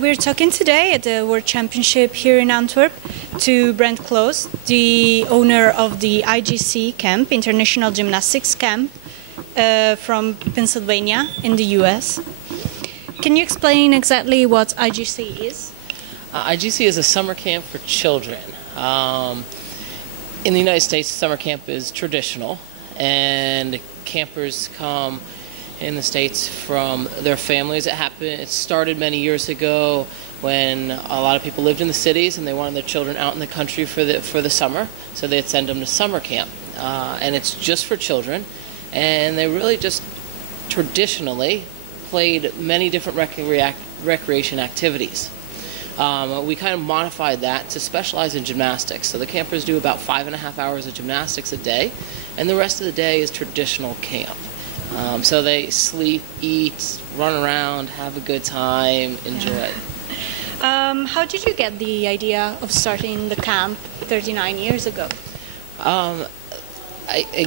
We're talking today at the World Championship here in Antwerp to Brent Klaus, the owner of the IGC camp, International Gymnastics Camp, from Pennsylvania in the US. Can you explain exactly what IGC is? IGC is a summer camp for children. In the United States, summer camp is traditional, and campers come in the States from their families. It started many years ago when a lot of people lived in the cities and they wanted their children out in the country for the summer, so they'd send them to summer camp. And it's just for children, and they really just traditionally played many different recreation activities. We kind of modified that to specialize in gymnastics. So the campers do about 5.5 hours of gymnastics a day, and the rest of the day is traditional camp. So they sleep, eat, run around, have a good time, enjoy. How did you get the idea of starting the camp 39 years ago? I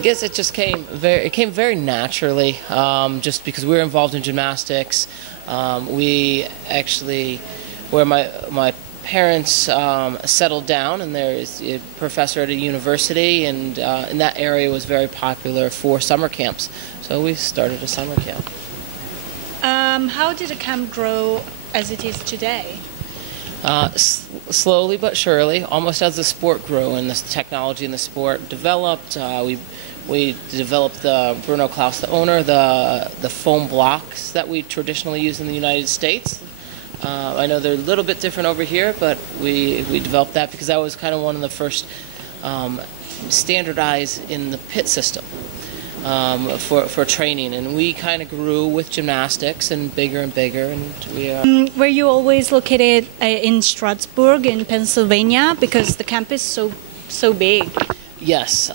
guess it just came very naturally, just because we were involved in gymnastics. We actually, where my parents settled down, and there is a professor at a university, and in that area was very popular for summer camps. So we started a summer camp. How did the camp grow as it is today? Slowly but surely, almost as the sport grew and the technology in the sport developed. We developed Brent Klaus, the owner, the foam blocks that we traditionally use in the United States. I know they're a little bit different over here, but we developed that because that was kind of one of the first standardized in the pit system for training, and we kind of grew with gymnastics and bigger, and we are. Were you always located in Strasbourg in Pennsylvania, because the camp is so big? Yes,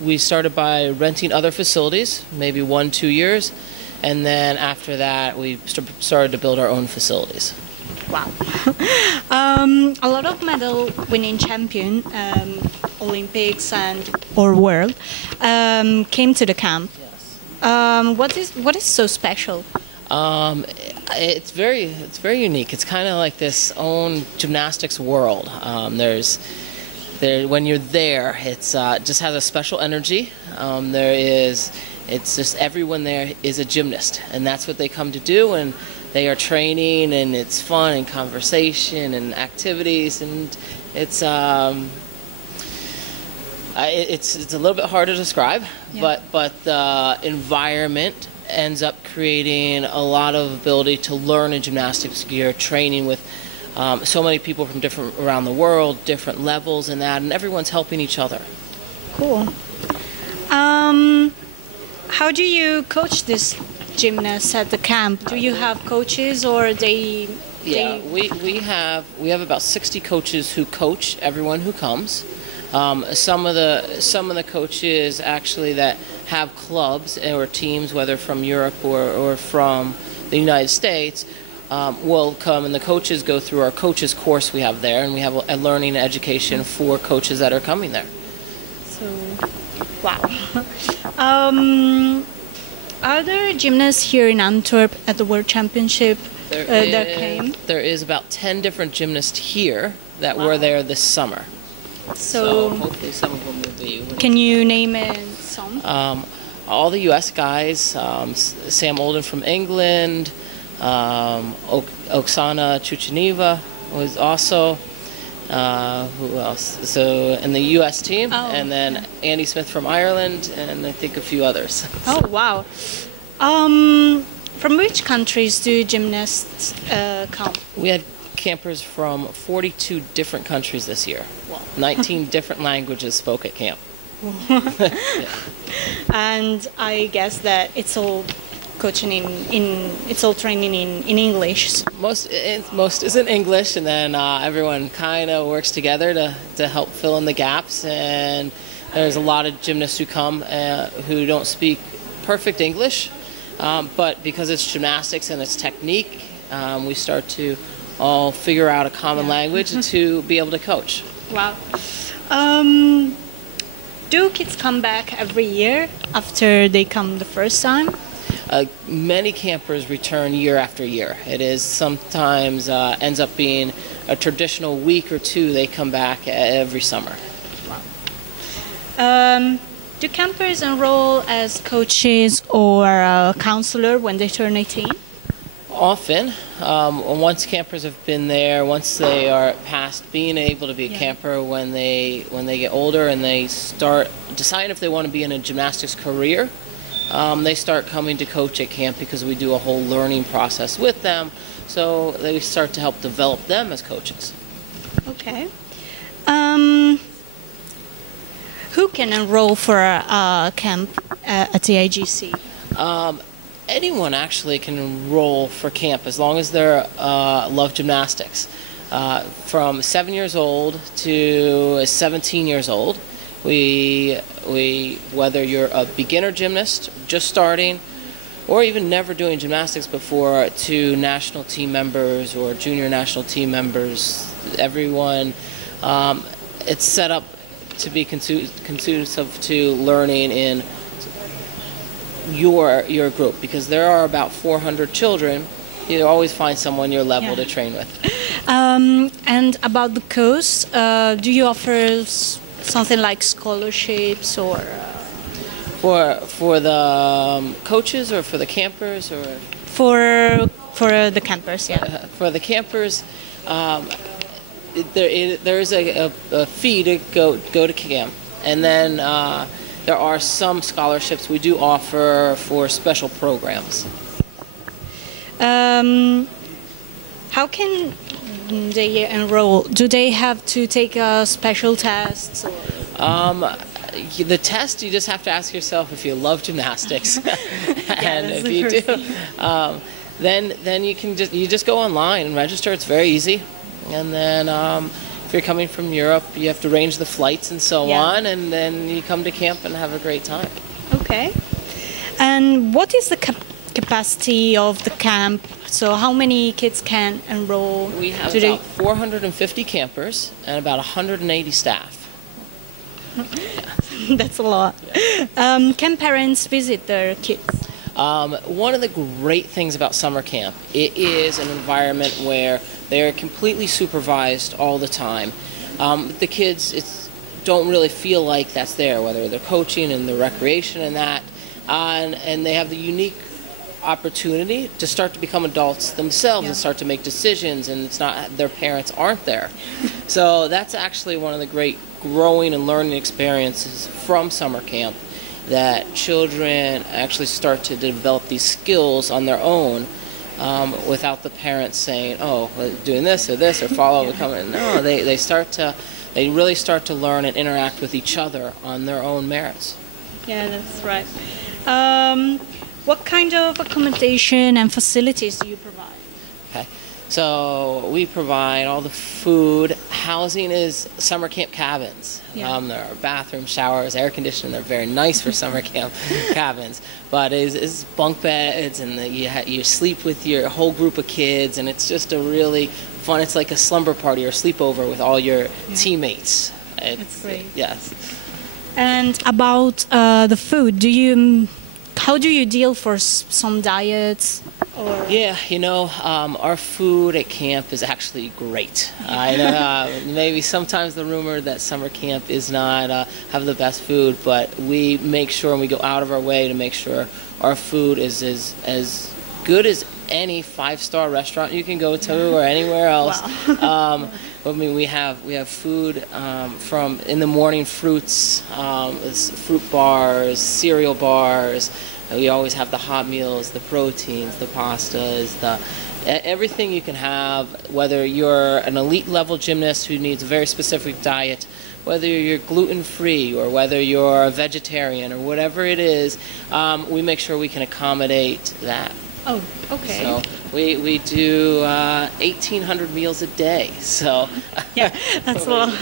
we started by renting other facilities, maybe 1-2 years, and then after that we started to build our own facilities. Wow. A lot of medal winning champion, Olympics or world, came to the camp. Yes. What is so special? It's very unique. It's kind of like this own gymnastics world. When you're there, it's just has a special energy. It's just everyone there is a gymnast, and that's what they come to do, and they are training, and it's fun and conversation and activities, and it's a little bit hard to describe, yeah. but the environment ends up creating a lot of ability to learn in gymnastics. You're training with so many people from around the world, different levels and that, and everyone's helping each other. Cool. How do you coach this gymnasts at the camp? Do you have coaches, or they? Yeah, we have about 60 coaches who coach everyone who comes. Some of the coaches actually that have clubs or teams, whether from Europe or from the United States, will come, and the coaches go through our coaches course we have there, and we have a learning education for coaches that are coming there. So, wow. Are there gymnasts here in Antwerp at the World Championship that came? There is about 10 different gymnasts here that were there this summer. So hopefully some of them will be. Can you name some? All the U.S. guys, Sam Olden from England, Oksana Chuchineva was also. Who else? So in the U.S. team, and then Andy Smith from Ireland, and I think a few others. Oh wow! From which countries do gymnasts come? We had campers from 42 different countries this year. Wow. 19 different languages spoke at camp. Yeah. And I guess that it's all coaching it's all training in English. Most is in English, and then everyone kind of works together to help fill in the gaps. And there's a lot of gymnasts who come who don't speak perfect English, but because it's gymnastics and it's technique, we start to all figure out a common language to be able to coach. Wow. Do kids come back every year after they come the first time? many campers return year after year. It is sometimes ends up being a traditional week or two. They come back every summer. Do campers enroll as coaches or counselor when they turn 18? Often. Once campers have been there, once they are past being able to be a camper, when they get older and they start decide if they want to be in a gymnastics career, they start coming to coach at camp because we do a whole learning process with them. So they start to help develop them as coaches. Okay. Who can enroll for a camp at the IGC? Anyone actually can enroll for camp as long as they love gymnastics. From 7 years old to 17 years old, whether you're a beginner gymnast just starting, or even never doing gymnastics before, to national team members or junior national team members, everyone, it's set up to be conducive to learning in your group, because there are about 400 children. You always find someone your level to train with. And about the course, do you offer something like scholarships or? For the coaches or for the campers or? For the campers, yeah. For the campers, there is a fee to go to camp, and then there are some scholarships we do offer for special programs. How can they enroll? Do they have to take special tests? The test, you just have to ask yourself if you love gymnastics, and if you do, then you just go online and register. It's very easy, and then if you're coming from Europe, you have to arrange the flights and so on, and then you come to camp and have a great time. Okay. And what is the capacity of the camp? So how many kids can enroll? We have about 450 campers and about 180 staff. That's a lot. Yeah. Can parents visit their kids? One of the great things about summer camp, it is an environment where they are completely supervised all the time. The kids don't really feel like that's there, whether they're coaching and the recreation and that, and they have the unique opportunity to start to become adults themselves and start to make decisions, and it's not their parents aren't there. So that's actually one of the great growing and learning experiences from summer camp, that children actually start to develop these skills on their own without the parents saying, oh, doing this or follow becoming. No, they really start to learn and interact with each other on their own merits. Yeah, that's right. What kind of accommodation and facilities do you provide? Okay, so we provide all the food. Housing is summer camp cabins. There are bathrooms, showers, air conditioning. They're very nice for summer camp cabins. But it's bunk beds, and you sleep with your whole group of kids, and it's just a really fun. It's like a slumber party or sleepover with all your teammates. That's great. Yes. And about the food, how do you deal for some diets? Or? Yeah, our food at camp is actually great. I know maybe sometimes the rumor that summer camp is not have the best food, but we make sure, and we go out of our way to make sure our food is as good as any 5-star restaurant you can go to or anywhere else. Wow. I mean, we have food from in the morning, fruits, fruit bars, cereal bars. We always have the hot meals, the proteins, the pastas, everything you can have. Whether you're an elite level gymnast who needs a very specific diet, whether you're gluten-free or whether you're a vegetarian or whatever it is, we make sure we can accommodate that. Oh, okay. So we do 1,800 meals a day. So yeah, that's a lot.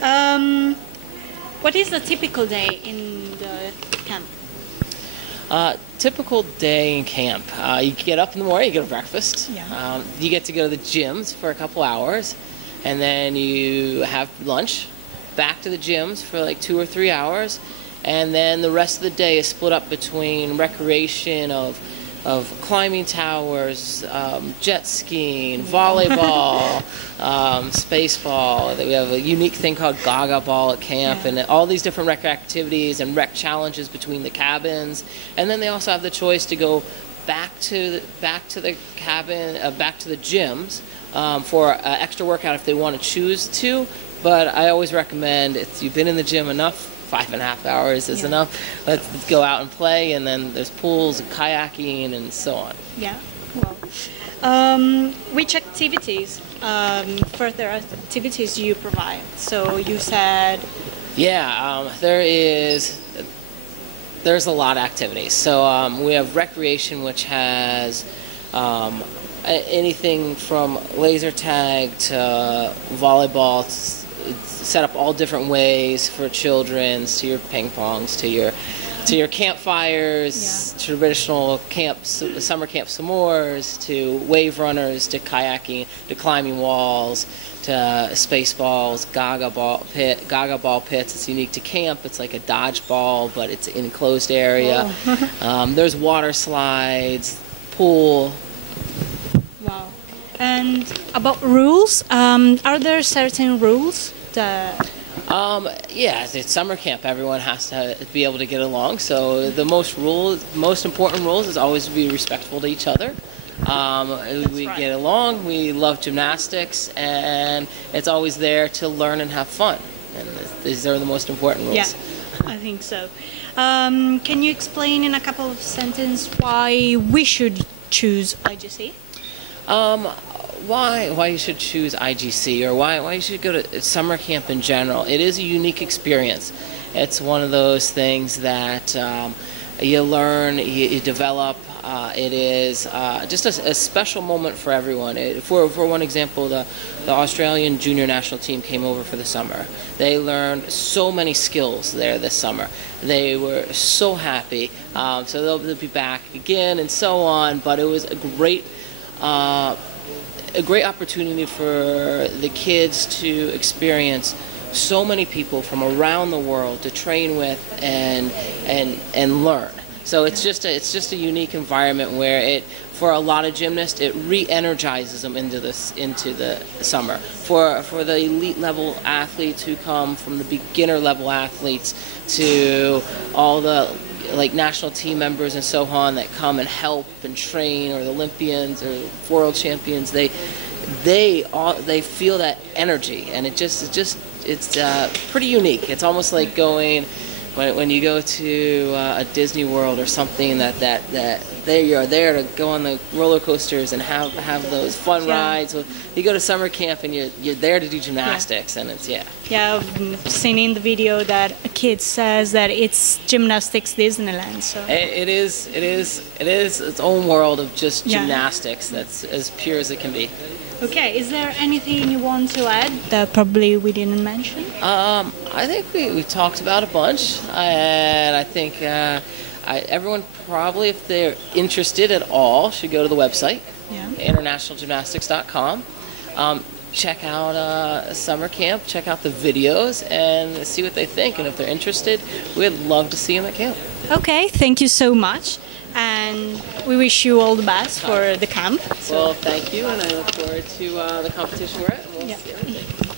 Yeah. What is a typical day in the camp? Typical day in camp. You get up in the morning, you get a breakfast. Yeah. You get to go to the gyms for a couple hours, and then you have lunch. Back to the gyms for like 2 or 3 hours, And then the rest of the day is split up between recreation of climbing towers, jet skiing, volleyball, spaceball. We have a unique thing called Gaga Ball at camp, and all these different rec activities and rec challenges between the cabins. And then they also have the choice to go back to the cabin, back to the gyms for extra workout if they want to choose to. But I always recommend, if you've been in the gym enough, 5.5 hours is enough. Let's go out and play, and then there's pools and kayaking and so on. Yeah. Well, which activities, further activities do you provide? So you said. Yeah, there's a lot of activities. So we have recreation, which has anything from laser tag to volleyball. It's set up all different ways for children, to your ping pongs, to your campfires, traditional camps, summer camp s'mores, to wave runners, to kayaking, to climbing walls, to spaceballs, Gaga ball pits. It's unique to camp. It's like a dodgeball, but it's an enclosed area. There's water slides, pool. Wow. And about rules, are there certain rules that... Yeah, it's summer camp. Everyone has to be able to get along. So the most important rules is always to be respectful to each other. We get along. We love gymnastics, and it's always there to learn and have fun. And these are the most important rules. Yeah, I think so. Can you explain in a couple of sentences why we should choose IGC? Why you should choose IGC, or why you should go to summer camp in general. It is a unique experience. It's one of those things that you learn, you develop. It is just a special moment for everyone. For one example, the Australian junior national team came over for the summer. They learned so many skills there this summer. They were so happy. So they'll be back again and so on. But it was a great opportunity for the kids to experience so many people from around the world to train with and learn. So it's just a unique environment where for a lot of gymnasts it re-energizes them into the summer. For the elite level athletes who come from the beginner level athletes to all the national team members and so on that come and help and train, or the Olympians or world champions, they feel that energy, and it's pretty unique. It's almost like going when you go to a Disney World or something that you're there to go on the roller coasters and have those fun rides. Well, you go to summer camp and you're there to do gymnastics, and it's Yeah, I've seen in the video that a kid says that it's gymnastics Disneyland. So it is its own world of just gymnastics that's as pure as it can be. Okay, is there anything you want to add that probably we didn't mention? I think we talked about a bunch, and I think everyone probably, if they're interested at all, should go to the website, internationalgymnastics.com. Check out summer camp, check out the videos, and see what they think. And if they're interested, we'd love to see them at camp. Okay, thank you so much. And we wish you all the best for the camp. Well, thank you, and I look forward to the competition we're at. And we'll see everything.